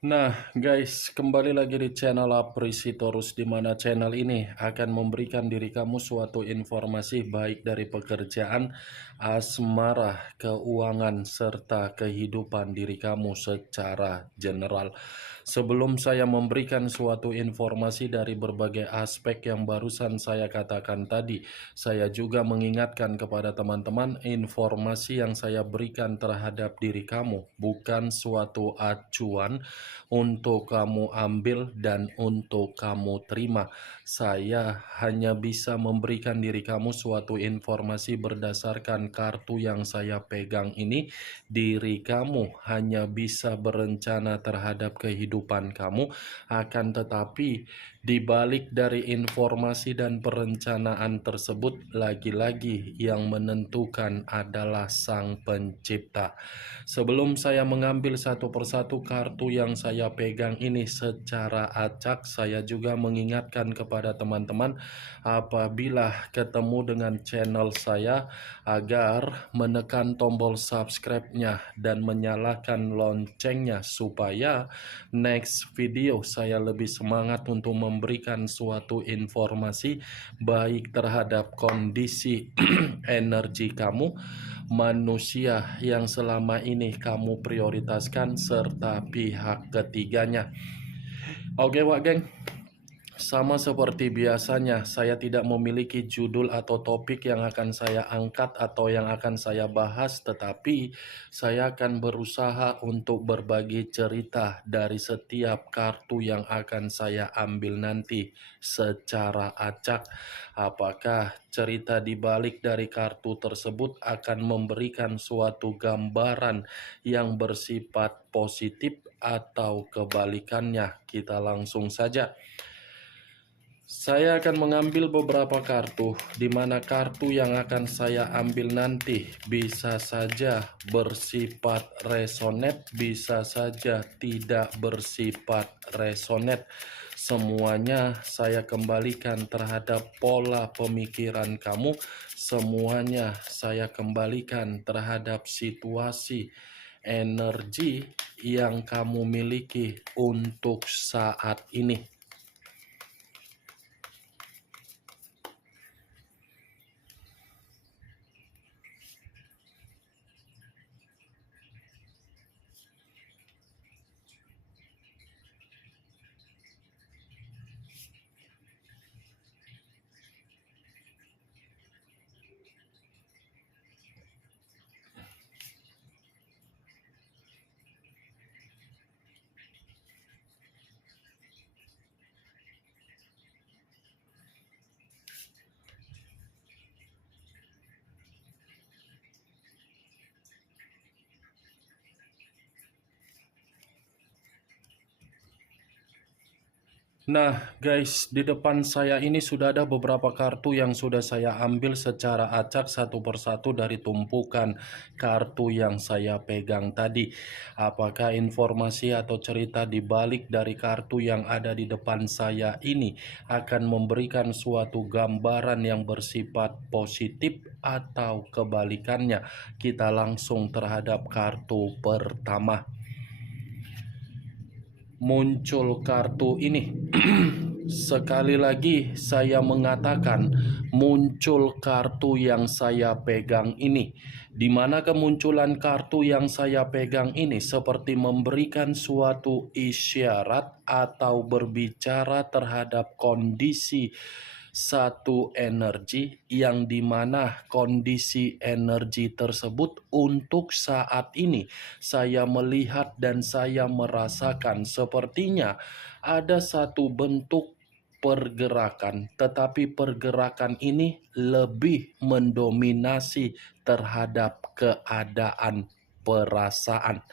Nah, guys, kembali lagi di channel Aprisitorus, di mana channel ini akan memberikan diri kamu suatu informasi baik dari pekerjaan, asmara, keuangan, serta kehidupan diri kamu secara general. Sebelum saya memberikan suatu informasi dari berbagai aspek yang barusan saya katakan tadi, saya juga mengingatkan kepada teman-teman informasi yang saya berikan terhadap diri kamu bukan suatu acuan untuk kamu ambil dan untuk kamu terima. Saya hanya bisa memberikan diri kamu suatu informasi berdasarkan kartu yang saya pegang ini. Diri kamu hanya bisa berencana terhadap kehidupan kamu, akan tetapi di balik dari informasi dan perencanaan tersebut, lagi-lagi yang menentukan adalah Sang Pencipta. Sebelum saya mengambil satu persatu kartu yang saya pegang ini secara acak, saya juga mengingatkan kepada teman-teman apabila ketemu dengan channel saya agar menekan tombol subscribe-nya dan menyalakan loncengnya supaya next video saya lebih semangat untuk memberikan suatu informasi baik terhadap kondisi energi kamu, manusia yang selama ini kamu prioritaskan, serta pihak ketiganya. Oke Wak geng, sama seperti biasanya, saya tidak memiliki judul atau topik yang akan saya angkat atau yang akan saya bahas, tetapi saya akan berusaha untuk berbagi cerita dari setiap kartu yang akan saya ambil nanti secara acak. Apakah cerita di balik dari kartu tersebut akan memberikan suatu gambaran yang bersifat positif atau kebalikannya? Kita langsung saja. Saya akan mengambil beberapa kartu, di mana kartu yang akan saya ambil nanti bisa saja bersifat resonate, bisa saja tidak bersifat resonate. Semuanya saya kembalikan terhadap pola pemikiran kamu, semuanya saya kembalikan terhadap situasi energi yang kamu miliki untuk saat ini. Nah guys, di depan saya ini sudah ada beberapa kartu yang sudah saya ambil secara acak satu persatu dari tumpukan kartu yang saya pegang tadi. Apakah informasi atau cerita di balik dari kartu yang ada di depan saya ini akan memberikan suatu gambaran yang bersifat positif atau kebalikannya? Kita langsung terhadap kartu pertama. Muncul kartu ini. Sekali lagi saya mengatakan muncul kartu yang saya pegang ini, di mana kemunculan kartu yang saya pegang ini seperti memberikan suatu isyarat atau berbicara terhadap kondisi satu energi yang dimana kondisi energi tersebut untuk saat ini saya melihat dan saya merasakan sepertinya ada satu bentuk pergerakan, tetapi pergerakan ini lebih mendominasi terhadap keadaan perasaan.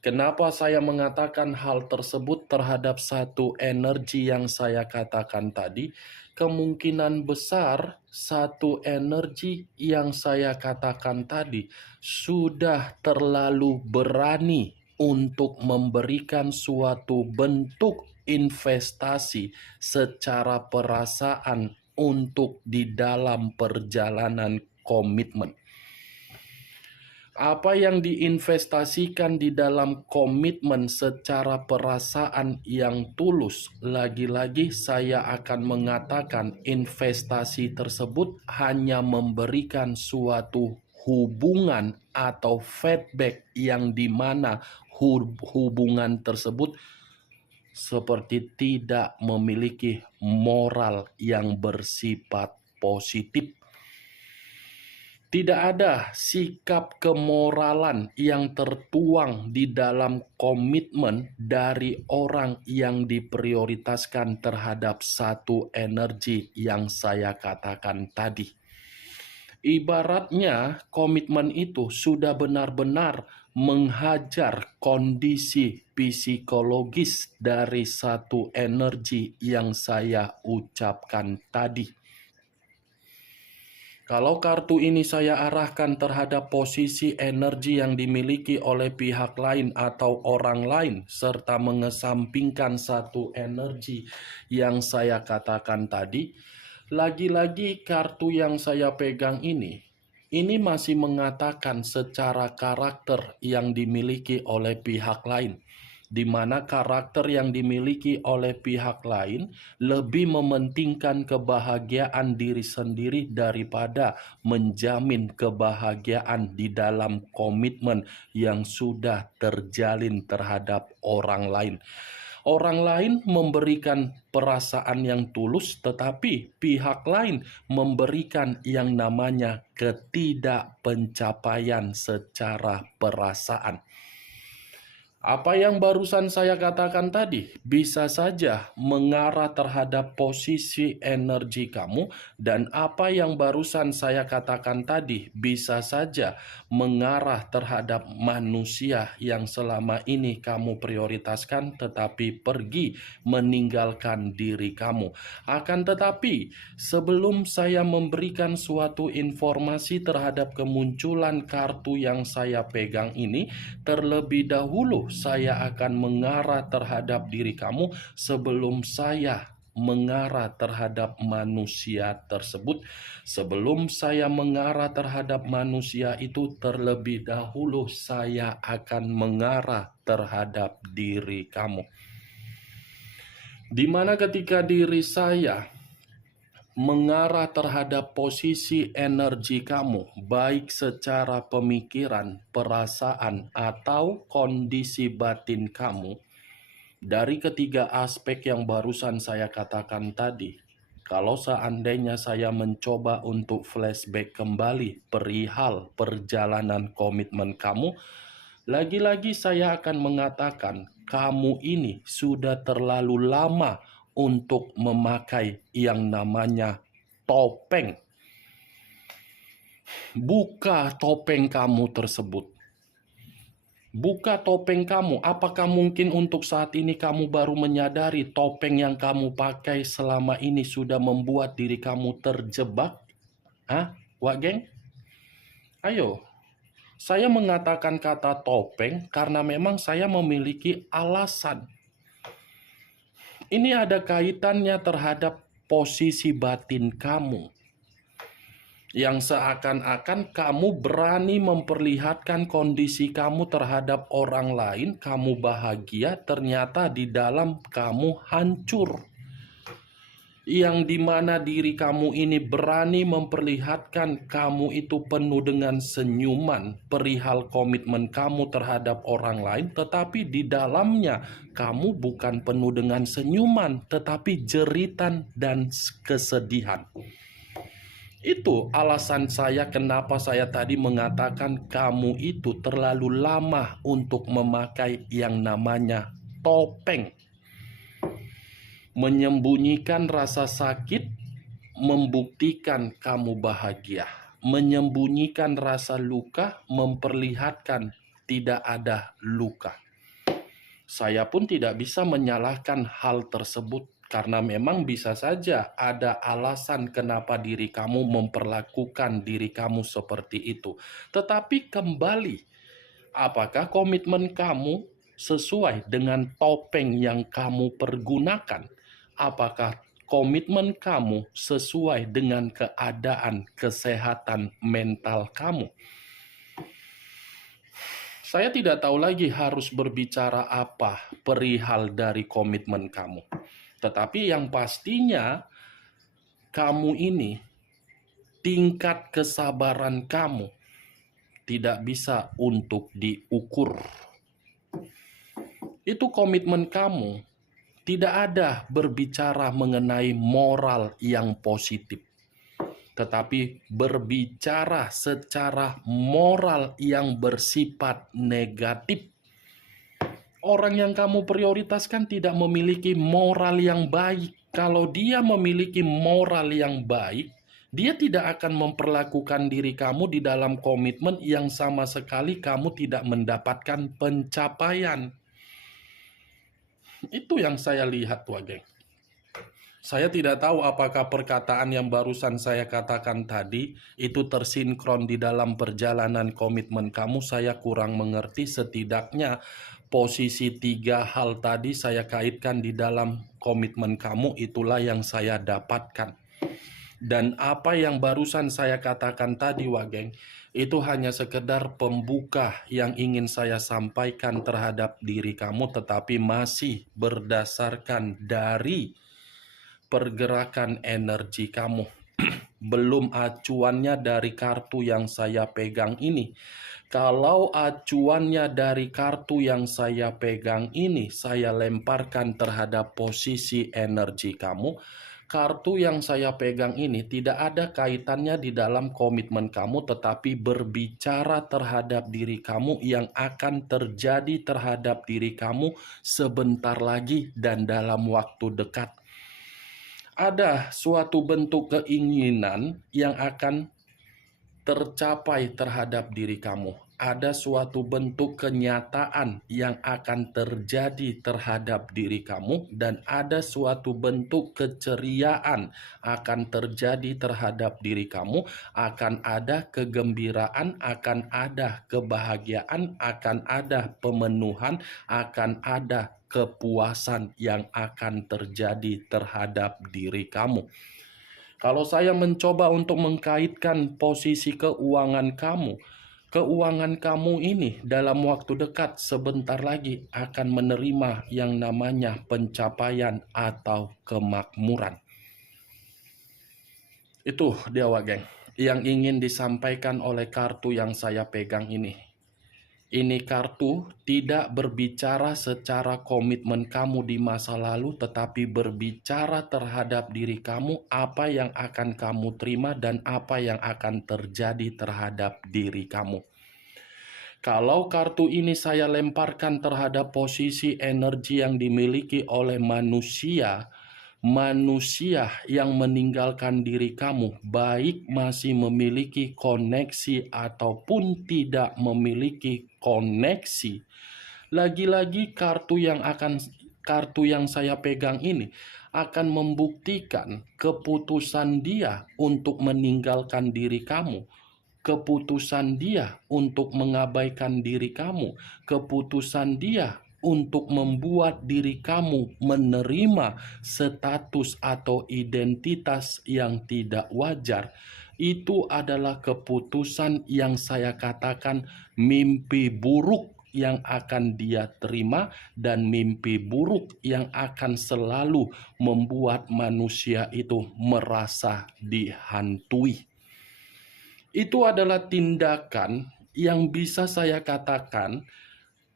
Kenapa saya mengatakan hal tersebut terhadap satu energi yang saya katakan tadi? Kemungkinan besar satu energi yang saya katakan tadi sudah terlalu berani untuk memberikan suatu bentuk investasi secara perasaan untuk di dalam perjalanan komitmen. Apa yang diinvestasikan di dalam komitmen secara perasaan yang tulus, lagi-lagi saya akan mengatakan investasi tersebut hanya memberikan suatu hubungan atau feedback yang dimana hubungan tersebut seperti tidak memiliki moral yang bersifat positif. Tidak ada sikap kemoralan yang tertuang di dalam komitmen dari orang yang diprioritaskan terhadap satu energi yang saya katakan tadi. Ibaratnya komitmen itu sudah benar-benar menghajar kondisi psikologis dari satu energi yang saya ucapkan tadi. Kalau kartu ini saya arahkan terhadap posisi energi yang dimiliki oleh pihak lain atau orang lain, serta mengesampingkan satu energi yang saya katakan tadi, lagi-lagi kartu yang saya pegang ini masih mengatakan secara karakter yang dimiliki oleh pihak lain, di mana karakter yang dimiliki oleh pihak lain lebih mementingkan kebahagiaan diri sendiri daripada menjamin kebahagiaan di dalam komitmen yang sudah terjalin terhadap orang lain. Orang lain memberikan perasaan yang tulus, tetapi pihak lain memberikan yang namanya ketidakpencapaian secara perasaan. Apa yang barusan saya katakan tadi bisa saja mengarah terhadap posisi energi kamu, dan apa yang barusan saya katakan tadi bisa saja mengarah terhadap manusia yang selama ini kamu prioritaskan tetapi pergi meninggalkan diri kamu. Akan tetapi, sebelum saya memberikan suatu informasi terhadap kemunculan kartu yang saya pegang ini, terlebih dahulu saya akan mengarah terhadap diri kamu sebelum saya mengarah terhadap manusia tersebut. Sebelum saya mengarah terhadap manusia itu, terlebih dahulu saya akan mengarah terhadap diri kamu. Dimana ketika diri saya mengarah terhadap posisi energi kamu, baik secara pemikiran, perasaan, atau kondisi batin kamu, dari ketiga aspek yang barusan saya katakan tadi, kalau seandainya saya mencoba untuk flashback kembali perihal perjalanan komitmen kamu, lagi-lagi saya akan mengatakan kamu ini sudah terlalu lama untuk memakai yang namanya topeng. Buka topeng kamu tersebut. Buka topeng kamu. Apakah mungkin untuk saat ini kamu baru menyadari topeng yang kamu pakai selama ini sudah membuat diri kamu terjebak? Hah? Wak geng? Ayo. Saya mengatakan kata topeng karena memang saya memiliki alasan. Ini ada kaitannya terhadap posisi batin kamu, yang seakan-akan kamu berani memperlihatkan kondisi kamu terhadap orang lain, kamu bahagia, ternyata di dalam kamu hancur. Yang dimana diri kamu ini berani memperlihatkan kamu itu penuh dengan senyuman perihal komitmen kamu terhadap orang lain, tetapi di dalamnya kamu bukan penuh dengan senyuman, tetapi jeritan dan kesedihan. Itu alasan saya kenapa saya tadi mengatakan kamu itu terlalu lama untuk memakai yang namanya topeng. Menyembunyikan rasa sakit, membuktikan kamu bahagia. Menyembunyikan rasa luka, memperlihatkan tidak ada luka. Saya pun tidak bisa menyalahkan hal tersebut, karena memang bisa saja ada alasan kenapa diri kamu memperlakukan diri kamu seperti itu. Tetapi kembali, apakah komitmen kamu sesuai dengan topeng yang kamu pergunakan? Apakah komitmen kamu sesuai dengan keadaan kesehatan mental kamu? Saya tidak tahu lagi harus berbicara apa perihal dari komitmen kamu. Tetapi yang pastinya kamu ini, tingkat kesabaran kamu tidak bisa untuk diukur. Itu komitmen kamu. Tidak ada berbicara mengenai moral yang positif, tetapi berbicara secara moral yang bersifat negatif. Orang yang kamu prioritaskan tidak memiliki moral yang baik. Kalau dia memiliki moral yang baik, dia tidak akan memperlakukan diri kamu di dalam komitmen yang sama sekali kamu tidak mendapatkan pencapaian. Itu yang saya lihat, Wageng. Saya tidak tahu apakah perkataan yang barusan saya katakan tadi itu tersinkron di dalam perjalanan komitmen kamu. Saya kurang mengerti. Setidaknya posisi 3 hal tadi saya kaitkan di dalam komitmen kamu, itulah yang saya dapatkan. Dan apa yang barusan saya katakan tadi, Wageng, itu hanya sekedar pembuka yang ingin saya sampaikan terhadap diri kamu, tetapi masih berdasarkan dari pergerakan energi kamu. Belum acuannya dari kartu yang saya pegang ini. Kalau acuannya dari kartu yang saya pegang ini, saya lemparkan terhadap posisi energi kamu. Kartu yang saya pegang ini tidak ada kaitannya di dalam komitmen kamu, tetapi berbicara terhadap diri kamu yang akan terjadi terhadap diri kamu sebentar lagi dan dalam waktu dekat. Ada suatu bentuk keinginan yang akan tercapai terhadap diri kamu. Ada suatu bentuk kenyataan yang akan terjadi terhadap diri kamu, dan ada suatu bentuk keceriaan akan terjadi terhadap diri kamu. Akan ada kegembiraan, akan ada kebahagiaan, akan ada pemenuhan, akan ada kepuasan yang akan terjadi terhadap diri kamu. Kalau saya mencoba untuk mengkaitkan posisi keuangan kamu ini dalam waktu dekat sebentar lagi akan menerima yang namanya pencapaian atau kemakmuran. Itu dia, Wageng, yang ingin disampaikan oleh kartu yang saya pegang ini. Ini kartu tidak berbicara secara komitmen kamu di masa lalu, tetapi berbicara terhadap diri kamu, apa yang akan kamu terima dan apa yang akan terjadi terhadap diri kamu. Kalau kartu ini saya lemparkan terhadap posisi energi yang dimiliki oleh manusia yang meninggalkan diri kamu, baik masih memiliki koneksi ataupun tidak memiliki koneksi, lagi-lagi kartu yang saya pegang ini akan membuktikan keputusan dia untuk meninggalkan diri kamu, keputusan dia untuk mengabaikan diri kamu, keputusan dia untuk membuat diri kamu menerima status atau identitas yang tidak wajar. Itu adalah keputusan yang saya katakan mimpi buruk yang akan dia terima, dan mimpi buruk yang akan selalu membuat manusia itu merasa dihantui. Itu adalah tindakan yang bisa saya katakan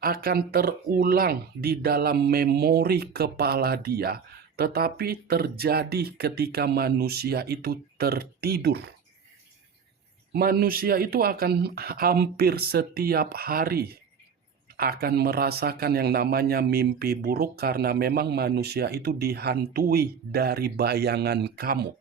akan terulang di dalam memori kepala dia, tetapi terjadi ketika manusia itu tertidur. Manusia itu akan hampir setiap hari akan merasakan yang namanya mimpi buruk, karena memang manusia itu dihantui dari bayangan kamu.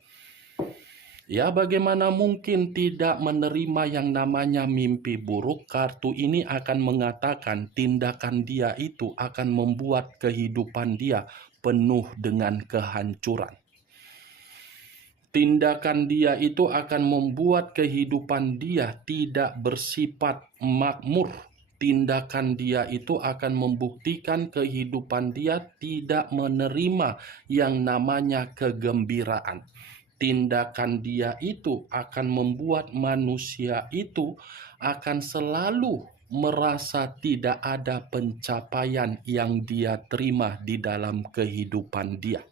Ya, bagaimana mungkin tidak menerima yang namanya mimpi buruk? Kartu ini akan mengatakan tindakan dia itu akan membuat kehidupan dia penuh dengan kehancuran. Tindakan dia itu akan membuat kehidupan dia tidak bersifat makmur. Tindakan dia itu akan membuktikan kehidupan dia tidak menerima yang namanya kegembiraan. Tindakan dia itu akan membuat manusia itu akan selalu merasa tidak ada pencapaian yang dia terima di dalam kehidupan dia.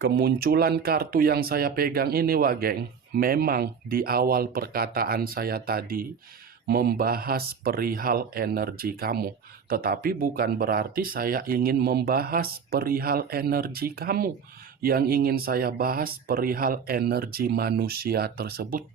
Kemunculan kartu yang saya pegang ini, Wageng, memang di awal perkataan saya tadi membahas perihal energi kamu. Tetapi bukan berarti saya ingin membahas perihal energi kamu. Yang ingin saya bahas perihal energi manusia tersebut.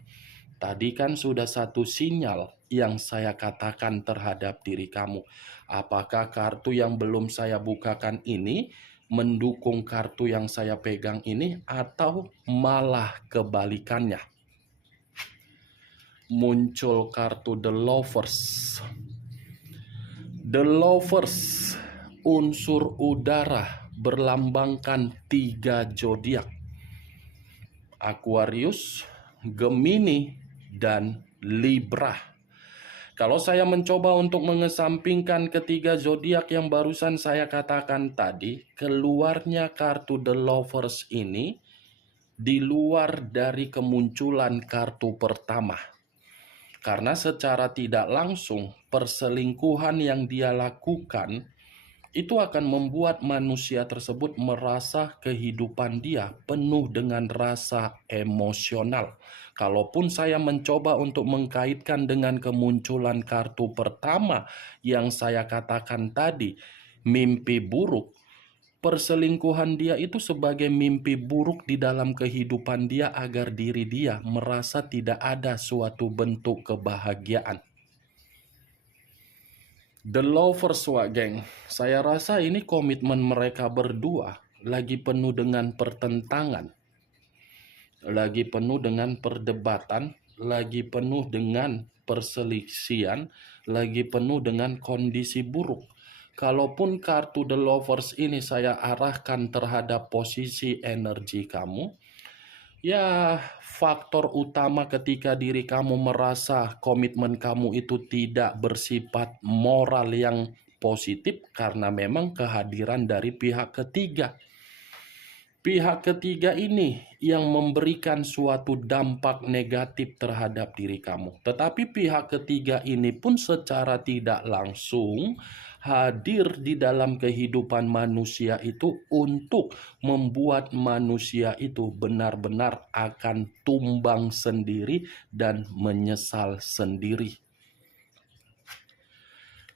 Tadi kan sudah satu sinyal yang saya katakan terhadap diri kamu. Apakah kartu yang belum saya bukakan ini mendukung kartu yang saya pegang ini atau malah kebalikannya? Muncul kartu The Lovers. The Lovers, unsur udara, berlambangkan 3 zodiak. Aquarius, Gemini, dan Libra. Kalau saya mencoba untuk mengesampingkan ketiga zodiak yang barusan saya katakan tadi, keluarnya kartu The Lovers ini di luar dari kemunculan kartu pertama. Karena secara tidak langsung perselingkuhan yang dia lakukan itu akan membuat manusia tersebut merasa kehidupan dia penuh dengan rasa emosional. Kalaupun saya mencoba untuk mengkaitkan dengan kemunculan kartu pertama yang saya katakan tadi, mimpi buruk, perselingkuhan dia itu sebagai mimpi buruk di dalam kehidupan dia agar diri dia merasa tidak ada suatu bentuk kebahagiaan. The Lovers, geng, saya rasa ini komitmen mereka berdua lagi penuh dengan pertentangan, lagi penuh dengan perdebatan, lagi penuh dengan perselisihan, lagi penuh dengan kondisi buruk. Kalaupun kartu The Lovers ini saya arahkan terhadap posisi energi kamu, ya, faktor utama ketika diri kamu merasa komitmen kamu itu tidak bersifat moral yang positif karena memang kehadiran dari pihak ketiga. Pihak ketiga ini yang memberikan suatu dampak negatif terhadap diri kamu. Tetapi pihak ketiga ini pun secara tidak langsung hadir di dalam kehidupan manusia itu untuk membuat manusia itu benar-benar akan tumbang sendiri dan menyesal sendiri.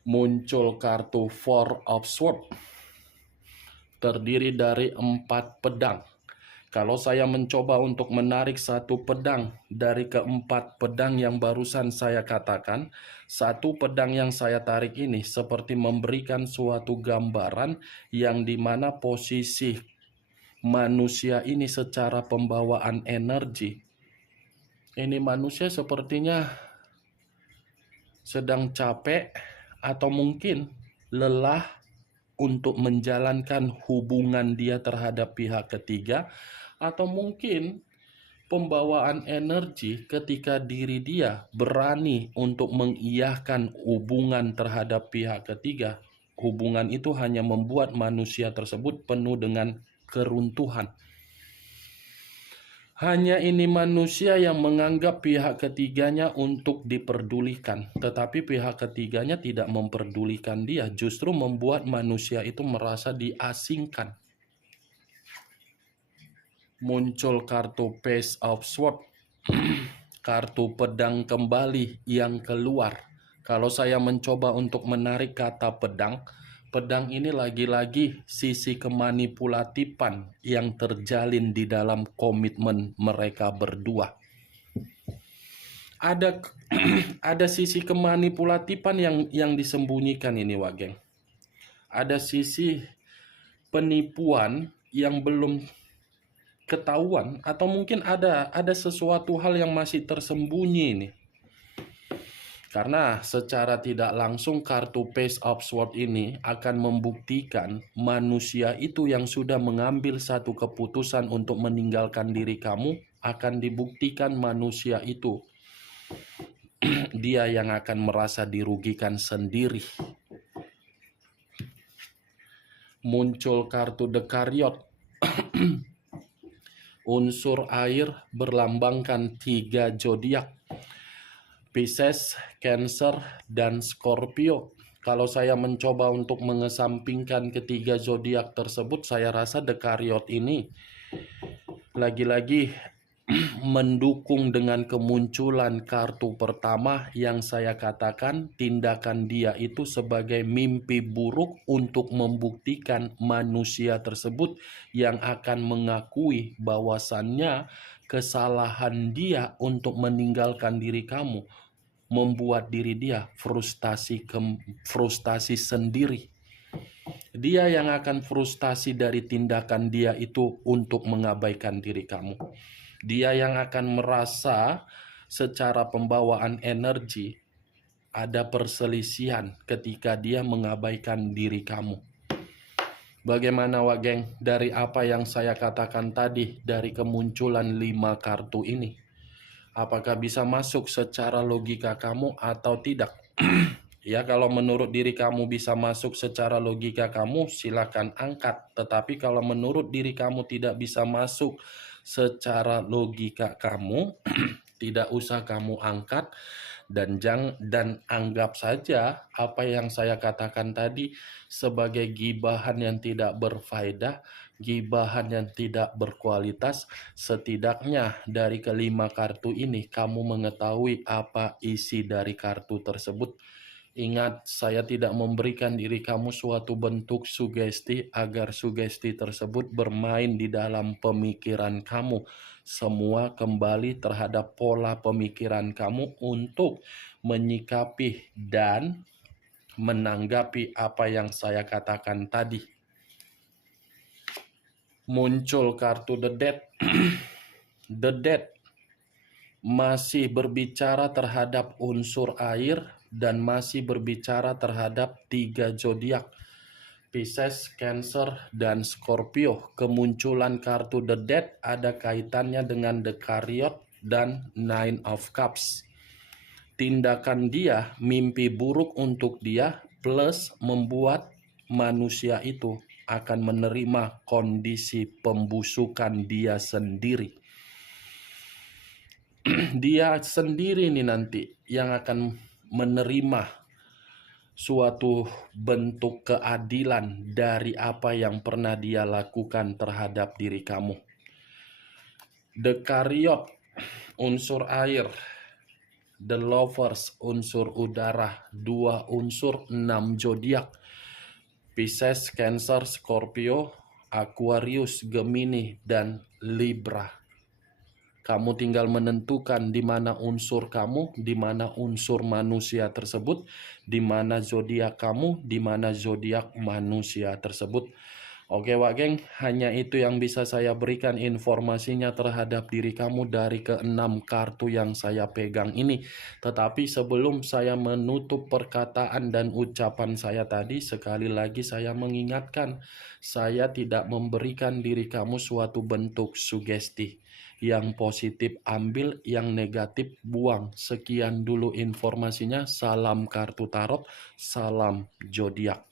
Muncul kartu Four of Swords, terdiri dari 4 pedang. Kalau saya mencoba untuk menarik satu pedang dari keempat pedang yang barusan saya katakan, satu pedang yang saya tarik ini seperti memberikan suatu gambaran yang dimana posisi manusia ini secara pembawaan energi. Ini manusia sepertinya sedang capek atau mungkin lelah untuk menjalankan hubungan dia terhadap pihak ketiga, atau mungkin pembawaan energi ketika diri dia berani untuk mengiyahkan hubungan terhadap pihak ketiga. Hubungan itu hanya membuat manusia tersebut penuh dengan keruntuhan. Hanya ini manusia yang menganggap pihak ketiganya untuk diperdulikan, tetapi pihak ketiganya tidak memperdulikan dia, justru membuat manusia itu merasa diasingkan. Muncul kartu Page of Swords, kartu pedang kembali yang keluar. Kalau saya mencoba untuk menarik kata pedang, pedang ini lagi-lagi sisi kemanipulatifan yang terjalin di dalam komitmen mereka berdua. Ada sisi kemanipulatifan yang disembunyikan ini, Wageng. Ada sisi penipuan yang belum ketahuan, atau mungkin ada sesuatu hal yang masih tersembunyi ini. Karena secara tidak langsung kartu Page of Swords ini akan membuktikan manusia itu yang sudah mengambil satu keputusan untuk meninggalkan diri kamu, akan dibuktikan manusia itu dia yang akan merasa dirugikan sendiri. Muncul kartu The Chariot. Unsur air berlambangkan 3 zodiak. Pisces, Cancer, dan Scorpio. Kalau saya mencoba untuk mengesampingkan ketiga zodiak tersebut, saya rasa Dekariot ini lagi-lagi mendukung dengan kemunculan kartu pertama yang saya katakan tindakan dia itu sebagai mimpi buruk untuk membuktikan manusia tersebut yang akan mengakui bahwasannya kesalahan dia untuk meninggalkan diri kamu membuat diri dia frustasi sendiri. Dia yang akan frustasi dari tindakan dia itu untuk mengabaikan diri kamu. Dia yang akan merasa secara pembawaan energi ada perselisihan ketika dia mengabaikan diri kamu. Bagaimana Wak Geng dari apa yang saya katakan tadi dari kemunculan 5 kartu ini? Apakah bisa masuk secara logika kamu atau tidak? Ya, kalau menurut diri kamu bisa masuk secara logika kamu, silakan angkat. Tetapi kalau menurut diri kamu tidak bisa masuk secara logika kamu, tidak usah kamu angkat dan anggap saja apa yang saya katakan tadi sebagai gibahan yang tidak berfaedah, gibahan yang tidak berkualitas. Setidaknya dari kelima kartu ini kamu mengetahui apa isi dari kartu tersebut. Ingat, saya tidak memberikan diri kamu suatu bentuk sugesti agar sugesti tersebut bermain di dalam pemikiran kamu. Semua kembali terhadap pola pemikiran kamu untuk menyikapi dan menanggapi apa yang saya katakan tadi. Muncul kartu The Death. The Death masih berbicara terhadap unsur air dan masih berbicara terhadap 3 zodiak, Pisces, Cancer, dan Scorpio. Kemunculan kartu The Death ada kaitannya dengan The Chariot dan Nine of Cups. Tindakan dia, mimpi buruk untuk dia, plus membuat manusia itu akan menerima kondisi pembusukan dia sendiri. Dia sendiri nih nanti yang akan menerima suatu bentuk keadilan dari apa yang pernah dia lakukan terhadap diri kamu. The Chariot, unsur air. The Lovers, unsur udara. 2 unsur, 6 zodiak. Pisces, Cancer, Scorpio, Aquarius, Gemini, dan Libra. Kamu tinggal menentukan di mana unsur kamu, di mana unsur manusia tersebut, di mana zodiak kamu, di mana zodiak manusia tersebut. Oke Wak Geng, hanya itu yang bisa saya berikan informasinya terhadap diri kamu dari ke-6 kartu yang saya pegang ini. Tetapi sebelum saya menutup perkataan dan ucapan saya tadi, sekali lagi saya mengingatkan, saya tidak memberikan diri kamu suatu bentuk sugesti. Yang positif ambil, yang negatif buang. Sekian dulu informasinya. Salam kartu tarot, salam zodiak.